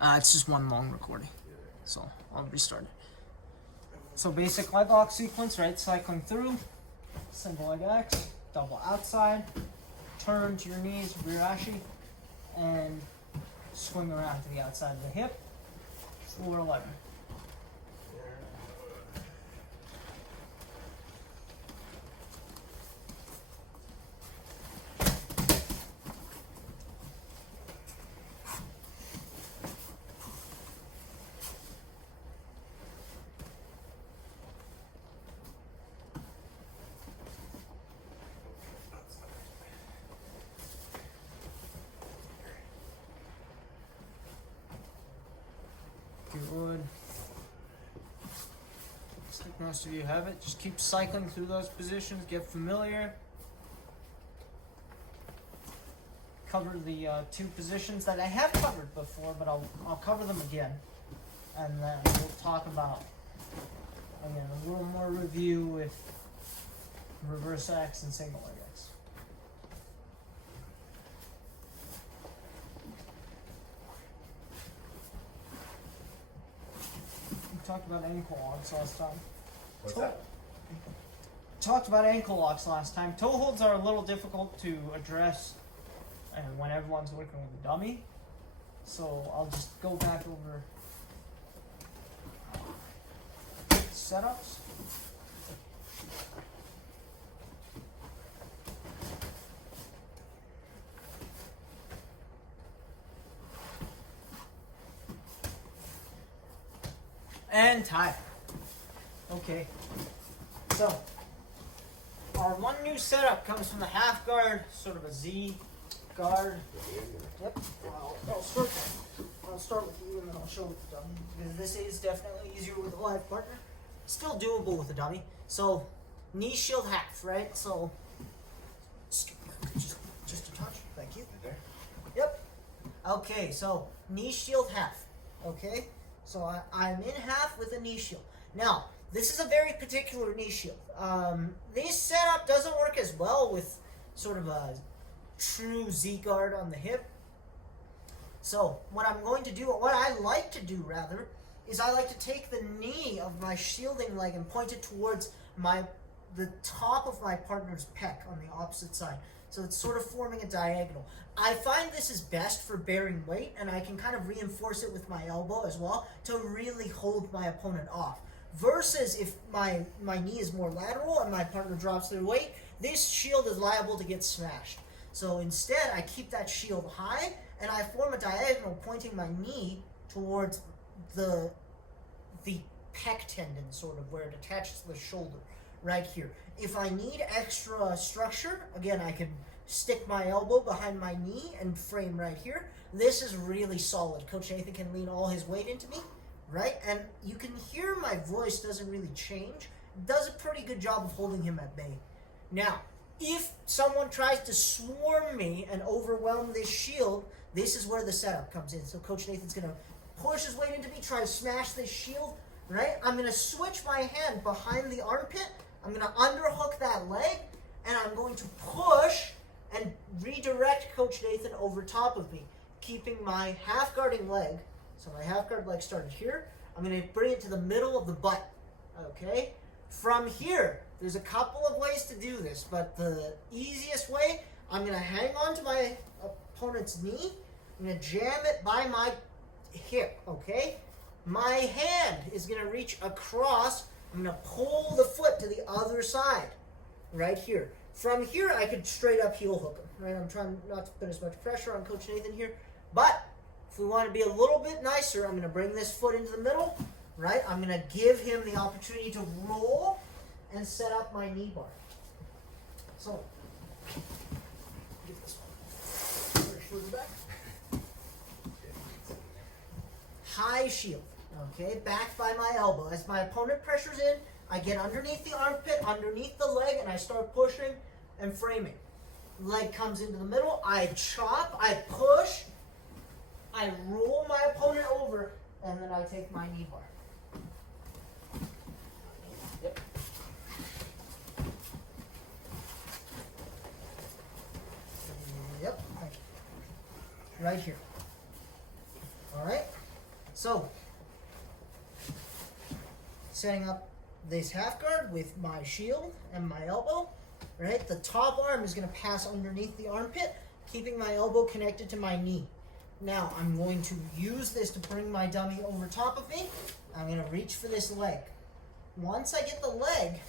It's just one long recording. So I'll restart it. So basic leg lock sequence, right? Cycling through, single leg X, double outside, turn to your knees, rear ashi, and swing around to the outside of the hip, floor 11. Good. Looks like most of you have it. Just keep cycling through those positions. Get familiar. Cover the two positions that I have covered before, but I'll cover them again, and then we'll talk about again a little more review with reverse X and single leg X. Talked about ankle locks last time. What's that? Talked about ankle locks last time. Toe holds are a little difficult to address when everyone's working with a dummy. So I'll just go back over setups. And tie. Okay. So, our one new setup comes from the half guard, sort of a Z guard. Yep. I'll start with you and then I'll show with the dummy. Because this is definitely easier with a live partner. Still doable with a dummy. So, knee shield half, right? So, just a touch. Thank you. Yep. Okay, so knee shield half. Okay? So I'm in half with a knee shield. Now, this is a very particular knee shield. This setup doesn't work as well with sort of a true Z guard on the hip. So what I'm going to do, what I like to do rather, is I like to take the knee of my shielding leg and point it towards the top of my partner's pec on the opposite side. So it's sort of forming a diagonal. I find this is best for bearing weight, and I can kind of reinforce it with my elbow as well to really hold my opponent off. Versus if my knee is more lateral and my partner drops their weight, this shield is liable to get smashed. So instead, I keep that shield high, and I form a diagonal pointing my knee towards the pec tendon, sort of, where it attaches to the shoulder, right here. If I need extra structure, again, I can stick my elbow behind my knee and frame right here. This is really solid. Coach Nathan can lean all his weight into me, right? And you can hear my voice doesn't really change. It does a pretty good job of holding him at bay. Now, if someone tries to swarm me and overwhelm this shield, this is where the setup comes in. So Coach Nathan's going to push his weight into me, try to smash this shield, right? I'm going to switch my hand behind the armpit. I'm going to underhook that leg, and I'm going to push and redirect Coach Nathan over top of me, keeping my half guarding leg. So my half guard leg started here. I'm going to bring it to the middle of the butt, okay? From here, there's a couple of ways to do this, but the easiest way, I'm going to hang on to my opponent's knee. I'm going to jam it by my hip, okay? My hand is going to reach across. I'm going to pull the foot to the other side, right here. From here, I could straight up heel hook him, right? I'm trying not to put as much pressure on Coach Nathan here. But if we want to be a little bit nicer, I'm going to bring this foot into the middle, right? I'm going to give him the opportunity to roll and set up my knee bar. So, get this one. Shoulder back. High shield, okay? Backed by my elbow. As my opponent pressures in, I get underneath the armpit, underneath the leg, and I start pushing and framing. Leg comes into the middle, I chop, I push, I roll my opponent over, and then I take my knee bar. Yep. Yep, thank you. Right here. All right? So, setting up this half guard with my shield and my elbow, right? The top arm is going to pass underneath the armpit, keeping my elbow connected to my knee. Now, I'm going to use this to bring my dummy over top of me. I'm going to reach for this leg. Once I get the leg,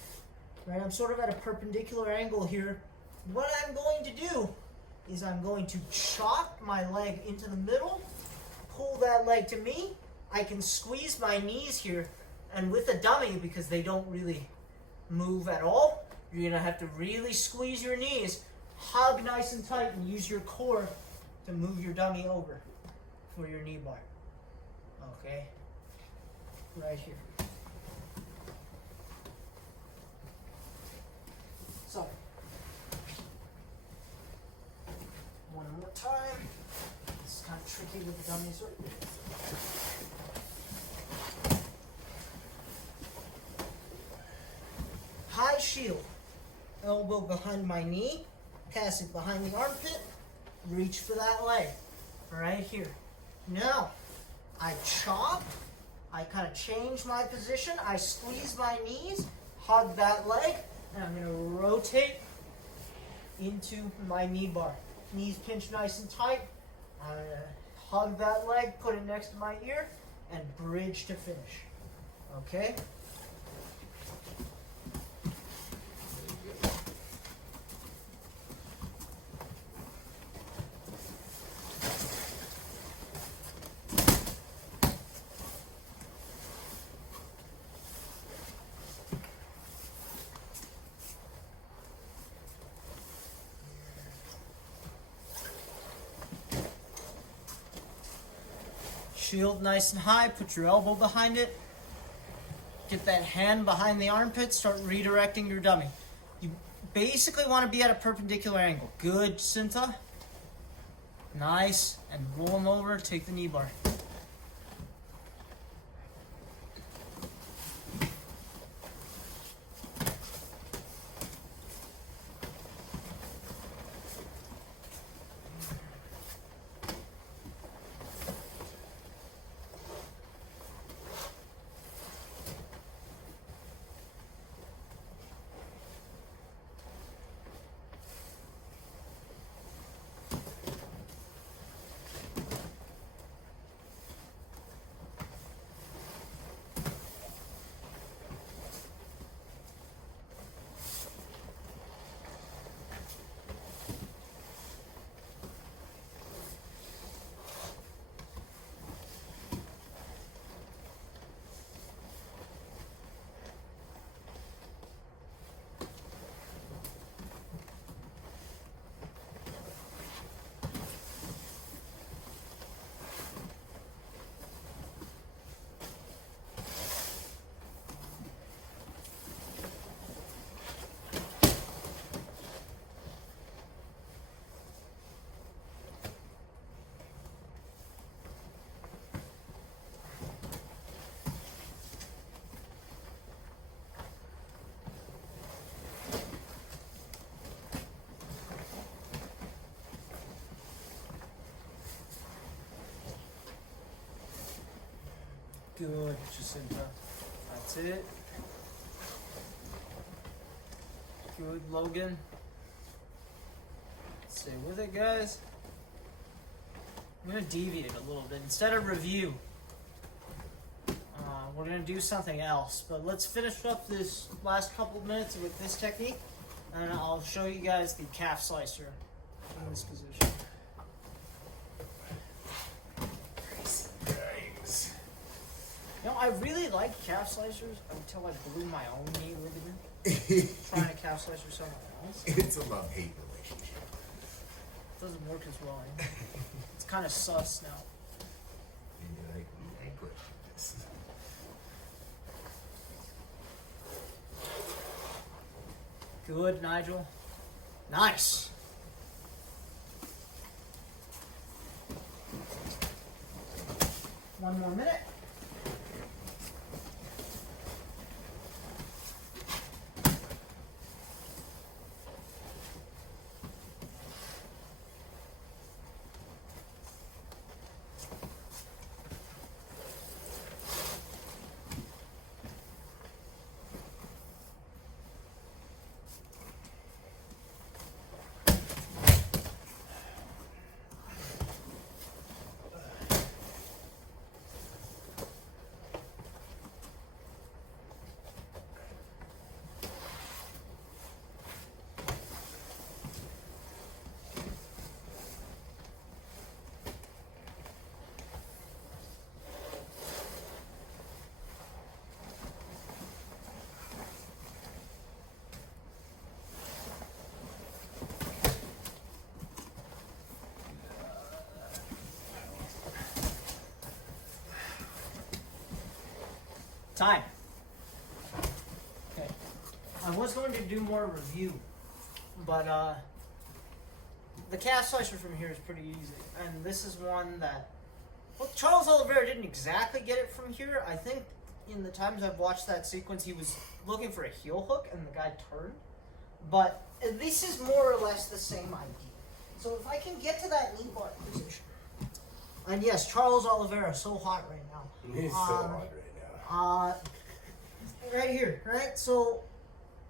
right, I'm sort of at a perpendicular angle here. What I'm going to do is I'm going to chop my leg into the middle, pull that leg to me. I can squeeze my knees here, and with a dummy, because they don't really move at all, you're going to have to really squeeze your knees, hug nice and tight, and use your core to move your dummy over for your knee bar. Okay? Right here. So, one more time. This is kind of tricky with the dummies. High shield. Elbow behind my knee. Pass it behind the armpit. Reach for that leg. Right here. Now, I chop. I kind of change my position. I squeeze my knees. Hug that leg. And I'm going to rotate into my knee bar. Knees pinched nice and tight. Hug that leg, put it next to my ear, and bridge to finish. Okay? Shield nice and high, put your elbow behind it. Get that hand behind the armpit, start redirecting your dummy. You basically want to be at a perpendicular angle. Good, Cinta. Nice, and roll them over, take the knee bar. Good, Jacinta. That's it. Good, Logan. Stay with it, guys. I'm going to deviate a little bit. Instead of review, we're going to do something else. But let's finish up this last couple of minutes with this technique, and I'll show you guys the calf slicer in this position. You know, I really like calf slicers until I blew my own knee ligament trying to calf slice someone else. It's a love-hate relationship. It doesn't work as well anymore. It's kind of sus now. And you're like, I question this. Good, Nigel. Nice. One more minute. Time. Okay. I was going to do more review, but the calf slicer from here is pretty easy. And this is one that, well, Charles Oliveira didn't exactly get it from here. I think in the times I've watched that sequence, he was looking for a heel hook and the guy turned. But this is more or less the same idea. So if I can get to that knee bar position. And yes, Charles Oliveira, so hot right now. He's so hot right now. Right here, right? So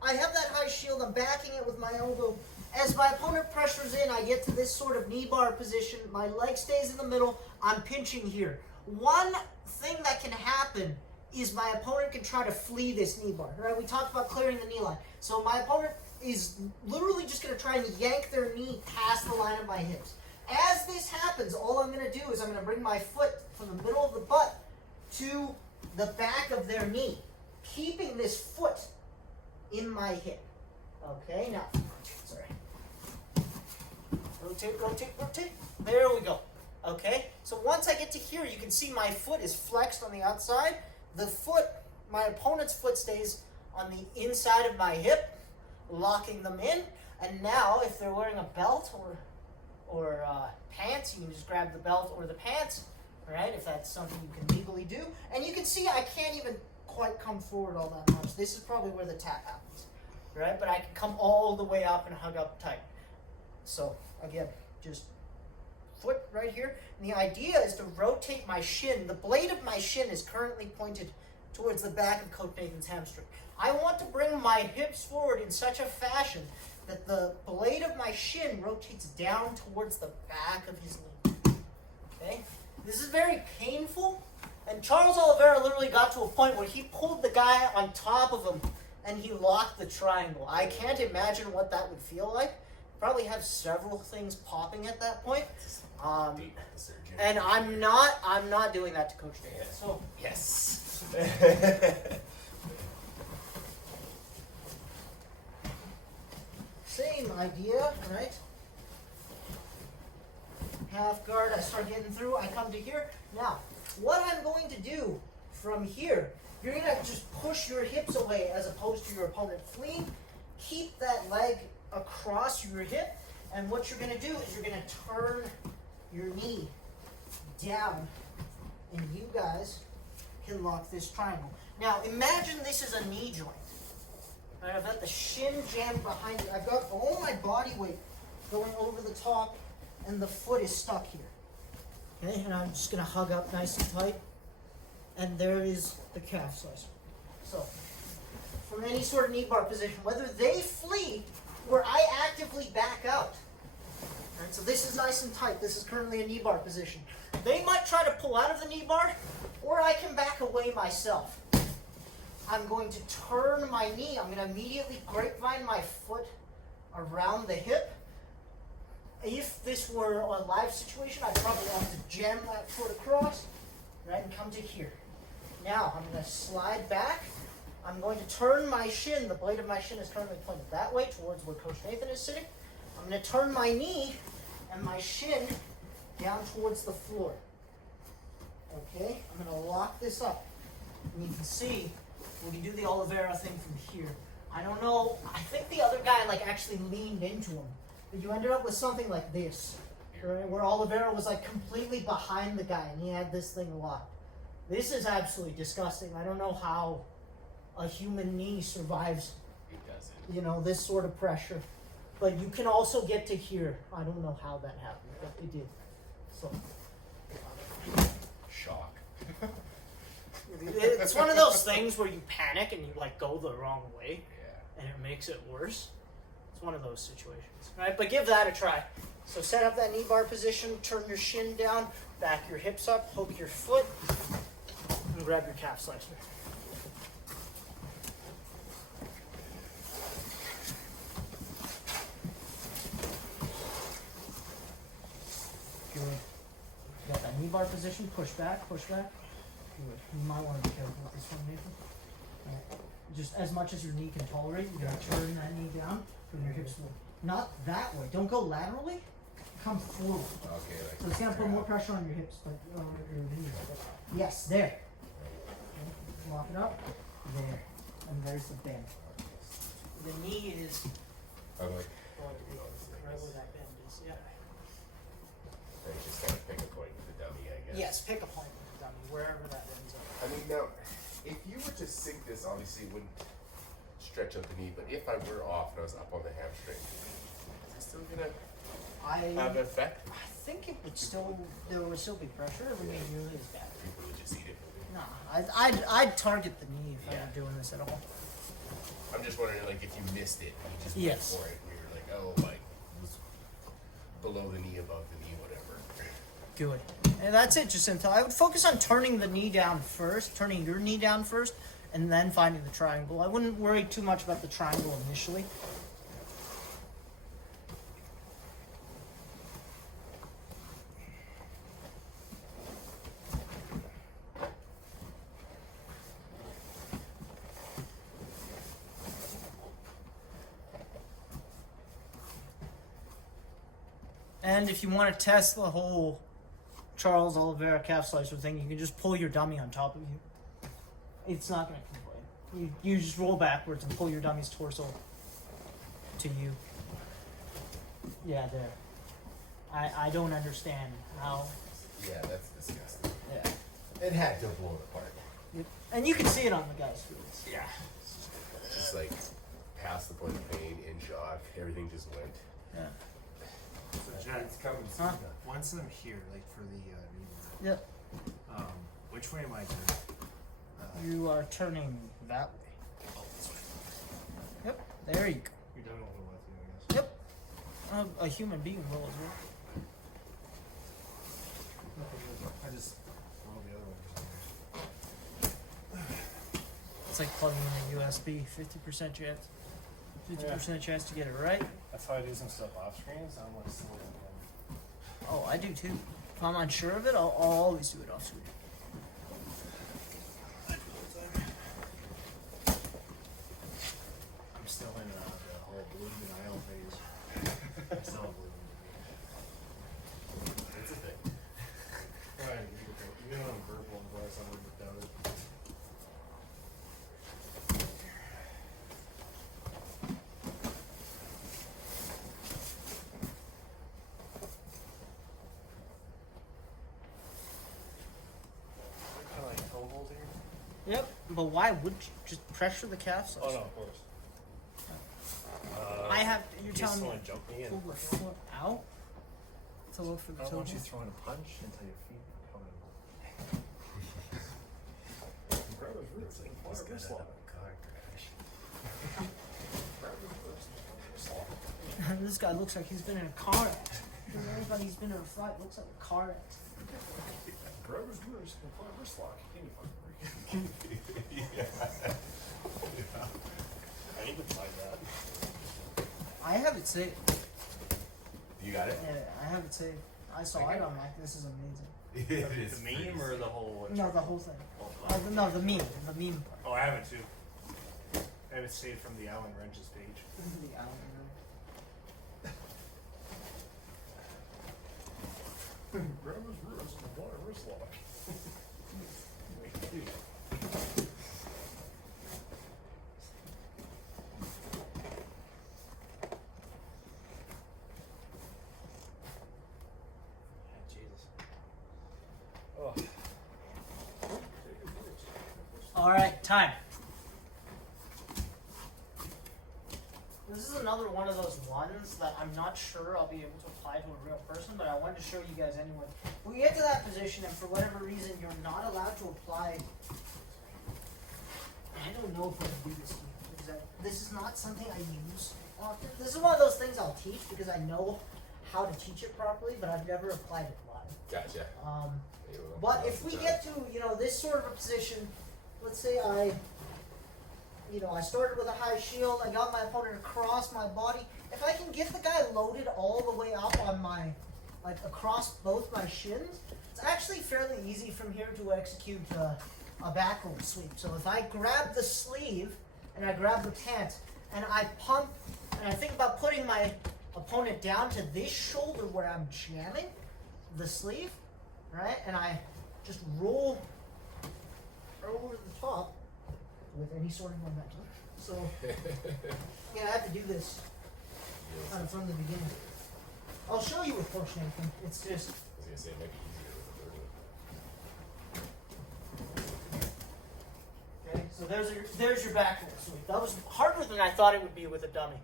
I have that high shield, I'm backing it with my elbow. As my opponent pressures in, I get to this sort of knee bar position. My leg stays in the middle. I'm pinching here. One thing that can happen is my opponent can try to flee this knee bar, right? We talked about clearing the knee line. So my opponent is literally just going to try and yank their knee past the line of my hips. As this happens, all I'm going to do is I'm going to bring my foot from the middle of the butt to the back of their knee, keeping this foot in my hip. Okay, now, sorry. Rotate, rotate, rotate. There we go. Okay, so once I get to here, you can see my foot is flexed on the outside. The foot, my opponent's foot stays on the inside of my hip, locking them in. And now, if they're wearing a belt or pants, you can just grab the belt or the pants, right? If that's something you can legally do. And you can see I can't even quite come forward all that much. This is probably where the tap happens, right? But I can come all the way up and hug up tight. So again, just foot right here. And the idea is to rotate my shin. The blade of my shin is currently pointed towards the back of Coach Nathan's hamstring. I want to bring my hips forward in such a fashion that the blade of my shin rotates down towards the back of his knee. Okay? This is very painful. And Charles Oliveira literally got to a point where he pulled the guy on top of him and he locked the triangle. I can't imagine what that would feel like. Probably have several things popping at that point. And I'm not doing that to Coach Nathan. So yes. Same idea, right? Half guard, I start getting through, I come to here. Now, what I'm going to do from here, you're going to just push your hips away as opposed to your opponent fleeing. Keep that leg across your hip, and what you're going to do is you're going to turn your knee down, and you guys can lock this triangle. Now, imagine this is a knee joint. Right, I've got the shin jammed behind it. I've got all my body weight going over the top, and the foot is stuck here. Okay, and I'm just going to hug up nice and tight, and there is the calf slicer. So, from any sort of knee bar position, whether they flee or I actively back out. Right, so this is nice and tight. This is currently a knee bar position. They might try to pull out of the knee bar, or I can back away myself. I'm going to turn my knee. I'm going to immediately grapevine my foot around the hip. If this were a live situation, I'd probably have to jam that foot across, right, and come to here. Now, I'm going to slide back. I'm going to turn my shin. The blade of my shin is currently pointed that way towards where Coach Nathan is sitting. I'm going to turn my knee and my shin down towards the floor. Okay, I'm going to lock this up. And you can see we can do the Oliveira thing from here. I don't know. I think the other guy actually leaned into him. But you ended up with something like this, right? Where Oliveira was completely behind the guy and he had this thing locked. This is absolutely disgusting. I don't know how a human knee survives, this sort of pressure. But you can also get to here. I don't know how that happened, but it did. So, shock. It's one of those things where you panic and you go the wrong way, and it makes it worse. It's one of those situations, right? But give that a try. So set up that knee bar position, turn your shin down, back your hips up, hook your foot, and grab your calf slicer. Good. Got that knee bar position, push back, push back. You might want to be careful with this one, Nathan. Just as much as your knee can tolerate, you're going to turn that knee down, bring your hips forward. Not that way. Don't go laterally. Come forward. Okay. So it's going to put more pressure on your hips, but your knees. Yes, there. lock it up. There. And there's the bend. The knee is I'm like, right where that bend is. Yeah. I just gotta pick a point with the dummy, I guess. Yes, pick a point with the dummy, wherever that ends up. I mean, now, if you were to sink this, obviously it wouldn't stretch out the knee, but if I were off and I was up on the hamstring, is it still gonna have an effect? I think it would still, there would still be pressure. It wouldn't be nearly as bad. People would just eat it. No, I'd target the knee if I were doing this at all. I'm just wondering, like, if you missed it, you just Yes. went for it, and you're like, oh, like, it was below the knee, above the knee, whatever. Good. And that's it, Jacinta. I would focus on turning the knee down first, turning your knee down first, and then finding the triangle. I wouldn't worry too much about the triangle initially. And if you want to test the whole Charles Oliveira calf slicer thing, you can just pull your dummy on top of you. It's not going to complain. You just roll backwards and pull your dummy's torso to you. Yeah, there. I don't understand how. Yeah, that's disgusting. Yeah. It had to blow it apart. And you can see it on the guy's face. Yeah. Just like past the point of pain, in shock, everything just went. Yeah. So Jack, It's coming soon. Huh? once I'm here, like for the meeting, Yep. which way am I turning? You are turning that way. Oh, this way. Yep. There you go. You're done with you, I guess. Yep. A human being will as well. I just rolled the other one. It's like plugging in a USB. 50% chance. 50% chance to get it right. That's how I do some stuff off screen, so I'm like still Oh, I do too. If I'm unsure of it, I'll always do it off screen. I'm still in the whole blue denial phase. I'm still a blue. It's a thing. Right, even on verbal advice, I would have done it. Kind of like toe hold here. Yep. But why would you just pressure the calf? Oh no, of course. I have. You're in case telling me someone jumped me in. pull the foot out to look for the I don't toe. want you hold? throwing a punch until your feet come in. Grab his roots and This fire guy wrist had lock. a car crash. Grab his wrist and fire wrist lock. This guy looks like he's been in a car accident. Everybody who's been in a fight looks like a car accident. Grab his wrist and fire wrist lock. Can't you fucking I need to find that. I have it saved. You got it? Yeah, I have it saved. I saw it. I'm like, this is amazing. It is The meme or the whole? No, the whole thing. Oh, No, the meme. The meme part. oh, I have it too. I have it saved from the Alan Wrench's page. The Allen Grab his wrist and fire wrist lock. Wait, dude. Jesus. Oh. All right, time. This is another one of those ones that I'm not sure I'll be able to apply to a real person, but I wanted to show you guys anyway. If we get to that position and for whatever reason you're not allowed to apply, I don't know if I can do this to you because this is not something I use often. This is one of those things I'll teach because I know how to teach it properly, but I've never applied it live. Gotcha. But if we get to, this sort of a position, let's say I started with a high shield, I got my opponent across my body. If I can get the guy loaded all the way up on across both my shins, it's actually fairly easy from here to execute a back hold sweep. So if I grab the sleeve and I grab the pant and I pump and I think about putting my opponent down to this shoulder where I'm jamming the sleeve, right? And I just roll over the top. any sort of momentum. So yeah, I have to do this kind of from the beginning. I'll show you with push anything. It's just. I was gonna say it might be easier with a 30. Okay, so there's your back roll sweep. That was harder than I thought it would be with a dummy.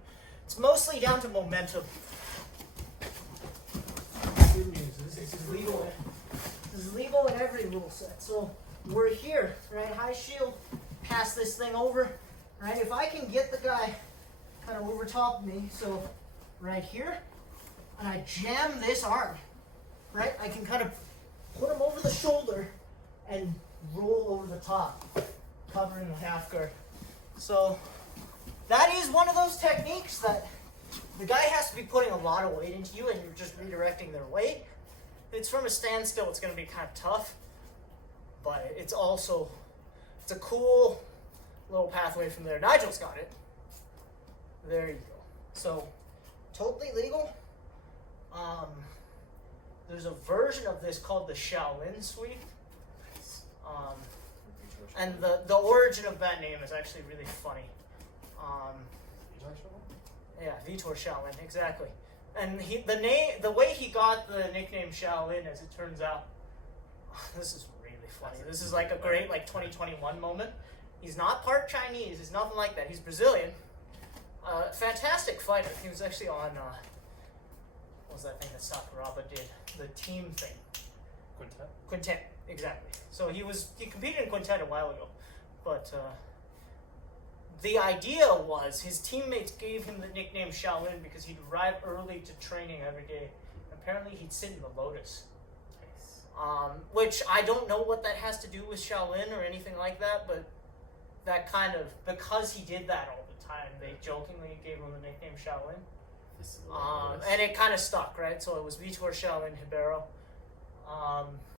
It's mostly down to momentum. Good news. This is legal. This is legal in every rule set. So we're here, right? High shield, pass this thing over, right? If I can get the guy kind of over top of me, so right here, and I jam this arm, right? I can kind of put him over the shoulder and roll over the top, covering the half guard. So that is one of those techniques that the guy has to be putting a lot of weight into you and you're just redirecting their weight. If it's from a standstill, it's going to be kind of tough, but it's a cool little pathway from there. Nigel's got it. There you go. So totally legal. There's a version of this called the Shaolin sweep. And the origin of that name is actually really funny. Yeah, Vitor Shaolin, exactly. And the way he got the nickname Shaolin, as it turns out, this is really funny. This is like a great 2021 moment. He's not part Chinese. He's nothing like that. He's Brazilian. Fantastic fighter. He was actually on what was that thing that Sakuraba did? The team thing. Quintet, exactly. So he competed in Quintet a while ago, but the idea was his teammates gave him the nickname Shaolin because he'd arrive early to training every day. Apparently he'd sit in the lotus. Which I don't know what that has to do with Shaolin or anything like that, but that kind of, because he did that all the time, they jokingly gave him the nickname Shaolin. And it kind of stuck, right? So it was Vitor Shaolin Ribeiro.